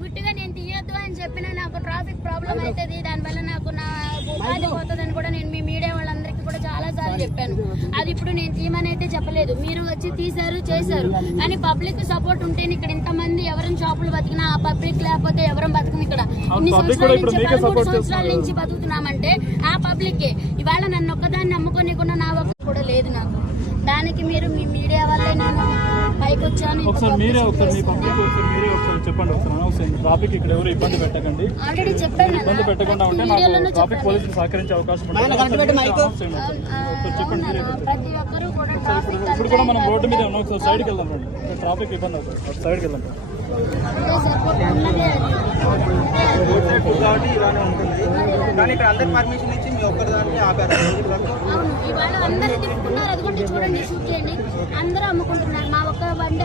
గుట్టుగా నేను తీయొద్దు అని చెప్పిన నాకు ట్రాఫిక్ ప్రాబ్లం అవుతుంది, దానివల్ల నాకు నా ఉపాధి పోతుందని కూడా నేను మీ మీడియా వాళ్ళందరికీ కూడా చాలా సార్లు చెప్పాను. అది ఇప్పుడు నేను తీయమని అయితే చెప్పలేదు, మీరు వచ్చి తీశారు చేశారు. కానీ పబ్లిక్ సపోర్ట్ ఉంటేనే ఇక్కడ ఇంతమంది ఎవరైనా షాపులు బతికినా ఆ పబ్లిక్ లేకపోతే ఎవరం బతుకుని ఇక్కడ ఇన్ని సంవత్సరాల నుంచి 13 సంవత్సరాల నుంచి బతుకుతున్నామంటే ఆ పబ్లిక్. ఇవాళ నన్ను ఒక్కదాన్ని నమ్ముకోనికుండా నా ఒక్క కూడా లేదు నాకు. దానికి మీరు మీ మీడియా వల్లే నేను పైకి వచ్చాను. ట్రాఫిక్ ఇక్కడ ఎవరు ఇబ్బంది పెట్టకండి, ఆల్రెడీ చెప్పాను, ఇబ్బంది పెట్టకుండా ఉంటే నాకు ట్రాఫిక్ పోలీసులు సహకరించే అవకాశం ఉంటుంది. ప్రతి ఒక్కరు కూడా ట్రాఫిక్ ఇప్పుడు కూడా మనం రోడ్డు మీద ఉన్నాం, సైడ్కి వెళ్దాం రండి, ట్రాఫిక్ ఇబ్బంది అవుతుంది, సైడ్కి వెళ్దాం. కాబట్టి ఇలానే ఉంటుంది, కానీ ఇక్కడ అందరికి పర్మిషన్ ఇచ్చి మీ ఒక్కరి దాన్ని ఆపారు. అవును, ఇవాళ అందరూ తిప్పుకున్నారు, అది కూడా చూడండి, షూట్ చేయండి, అందరూ అమ్ముకుంటున్నారు. మా ఒక్క బండి